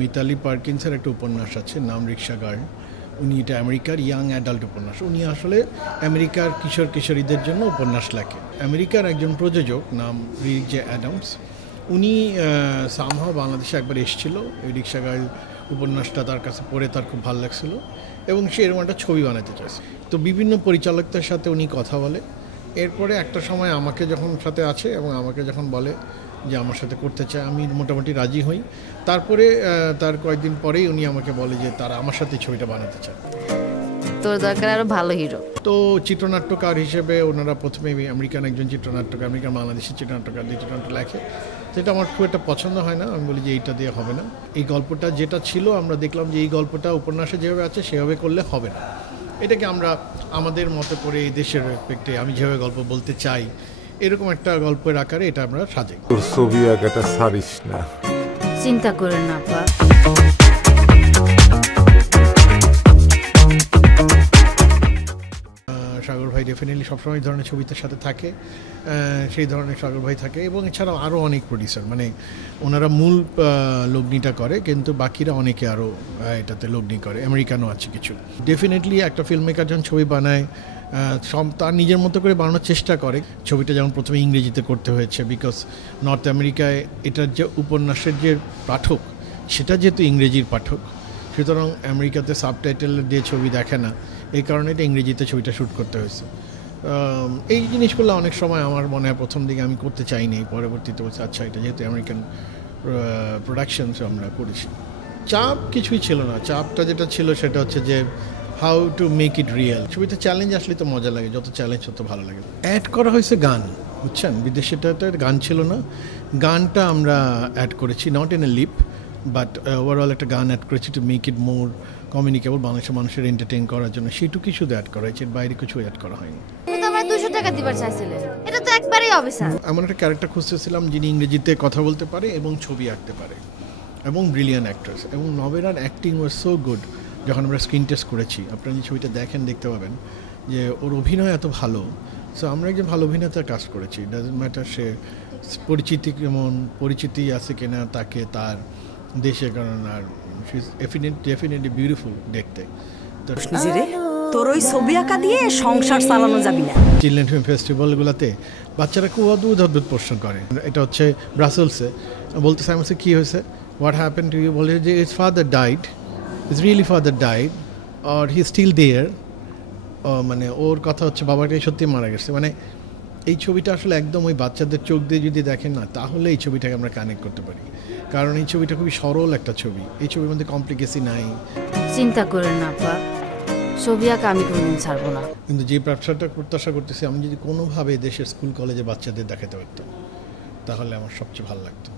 মিতালি পার্কিন্সের একটা উপন্যাস আছে নাম রিক্সা গার্ল। উনি এটা আমেরিকার ইয়াং অ্যাডাল্ট উপন্যাস। উনি আসলে আমেরিকার কিশোর কিশোরীদের জন্য উপন্যাস লেখে। আমেরিকার একজন প্রযোজক নাম রিক জে অ্যাডামস, উনি সামহাও বাংলাদেশে একবার এসেছিল। এই রিক্সা গার্ল উপন্যাসটা তার কাছে পড়ে তার খুব ভালো লাগছিল এবং সে এরকম একটা ছবি বানাতে চাইছে। তো বিভিন্ন পরিচালকদের সাথে উনি কথা বলে। এরপরে একটা সময় আমাকে যখন সাথে আছে এবং আমাকে যখন বলে যে আমার সাথে করতে চায়, আমি মোটামুটি রাজি হই। তারপরে তার কয়েকদিন পরেই উনি আমাকে বলে যে তারা আমার সাথে ছবিটা বানাতে চায়। তোর দরকার আরো ভালো হিরো। তো চিত্রনাট্যকার হিসেবে ওনারা প্রথমে আমেরিকান একজন চিত্রনাট্যকার, আমেরিকান বাংলাদেশি চিত্রনাট্যকার দিয়ে চিত্রনাট্য লেখে, যেটা আমার খুব একটা পছন্দ হয় না। আমি বলি যে এইটা দিয়ে হবে না। এই গল্পটা যেটা ছিল আমরা দেখলাম যে এই গল্পটা উপন্যাসে যেভাবে আছে সেভাবে করলে হবে না। এটাকে আমরা আমাদের মতো করে এই দেশের রেসপেক্টে আমি যেভাবে গল্প বলতে চাই এরকম একটা গল্পের আকারে এটা আমরা সাজাই। তোর ছবি আঁকাটা ছাড়িস না, চিন্তা করেন না আপা। সাগর ভাই ডেফিনেটলি সবসময় এই ধরনের ছবিতে সাথে থাকে, সেই ধরনের সাগর ভাই থাকে এবং এছাড়াও আরও অনেক প্রডিউসার, মানে ওনারা মূল লগ্নিটা করে কিন্তু বাকিরা অনেকে আরও এটাতে লগ্নি করে। আমেরিকানও আছে কিছু। ডেফিনেটলি একটা ফিল্ম মেকার যখন ছবি বানায় তার নিজের মতো করে বানানোর চেষ্টা করে। ছবিটা যেমন প্রথমে ইংরেজিতে করতে হয়েছে, বিকজ নর্থ আমেরিকায় এটার যে উপন্যাসের যে পাঠক সেটা যেহেতু ইংরেজির পাঠক, সুতরাং আমেরিকাতে সাবটাইটেল দিয়ে ছবি দেখে না, এই কারণে এটা ইংরেজিতে ছবিটা শ্যুট করতে হয়েছে। এই জিনিসগুলো অনেক সময় আমার মনে হয় প্রথম দিকে আমি করতে চাইনি, পরবর্তীতে বলছি আচ্ছা এটা যেহেতু আমেরিকান প্রোডাকশনস আমরা করেছি। চাপ কিছুই ছিল না। চাপটা যেটা ছিল সেটা হচ্ছে যে how to make it real. ছবিতে চ্যালেঞ্জ আসলে তো মজা লাগে, যত চ্যালেঞ্জ তত ভালো লাগে। অ্যাড করা হয়েছে গান, বুঝছেন, বিদেশেটাতে গান ছিল না, গানটা আমরা অ্যাড করেছি, not in a lip but overall একটা গান অ্যাড করেছি to make it more communicable, বাংলাদেশের মানুষের এন্টারটেইন করার জন্য। সেইটুকুই শুধু অ্যাড করা হয়েছে, এর বাইরে কিছু অ্যাড করা হয়নি। আমরা 200 টাকা দিবার চাইছিলেন, এটা তো একবারেই অবিচার। এমন একটা ক্যারেক্টার খুঁজতেছিলাম যিনি ইংরেজিতে কথা বলতে পারে এবং ছবি আঁকতে পারে এবং ব্রিলিয়ান্ট অ্যাক্ট্রেস। এবং নবেরার অ্যাক্টিং ওয়াজ সো গুড। যখন আমরা স্ক্রিন টেস্ট করেছি, আপনারা যে ছবিটা দেখেন দেখতে পাবেন যে ওর অভিনয় এত ভালো। সো আমরা একজন ভালো অভিনেতার কাজ করেছি। ডাজন্ট ম্যাটার সে পরিচিতি কেমন, পরিচিতি আছে কিনা তাকে তার দেশে, কারণ আর শি ইজ ডেফিনেটলি বিউটিফুল দেখতে। তোর ওই ছবি আঁকা দিয়ে সংসার চালানো যাবে না। চিলড্রেন ফিল্ম ফেস্টিভ্যালগুলোতে বাচ্চারা খুব অদ্ভুত অদ্ভুত প্রশ্ন করে। এটা হচ্ছে ব্রাসেলসে, বলতে আমি বলছি কী হয়েছে, হোয়াট হ্যাপেন টু ইউ, বলে যে his father died, is really father died or he still there. মানে ওর কথা হচ্ছে বাবাটাই সত্যি মারা গেছে। মানে এই ছবিটা আসলে একদম ওই বাচ্চাদের চোখ দিয়ে যদি দেখেন না, তাহলে এই ছবিটাকে আমরা কানেক্ট করতে পারি, কারণ এই ছবিটা খুবই সরল একটা ছবি। এই ছবির মধ্যে কমপ্লিকেসি নাই। চিন্তা করেন না আপা, ছবি আঁকা আমি কোনোদিন ছাড়বো না। কিন্তু যে ব্যবসাটা প্রত্যাশা করতেছি, আমি যদি কোনোভাবে দেশের স্কুল কলেজে বাচ্চাদের দেখাতে পারতাম তাহলে আমার সবচেয়ে ভালো লাগতো।